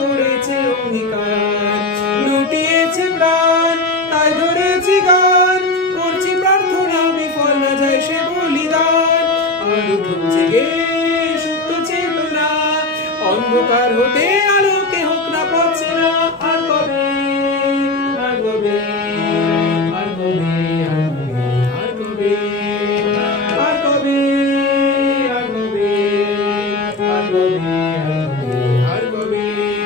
করেছে অঙ্গীকার, লুটিয়েছে প্রাণ তাই ধরেছি গান, করছি প্রার্থনা বিফল না যায় সে বলিদান। আর উঠুক জেগে সুপ্ত চেতনা, অন্ধকার হতে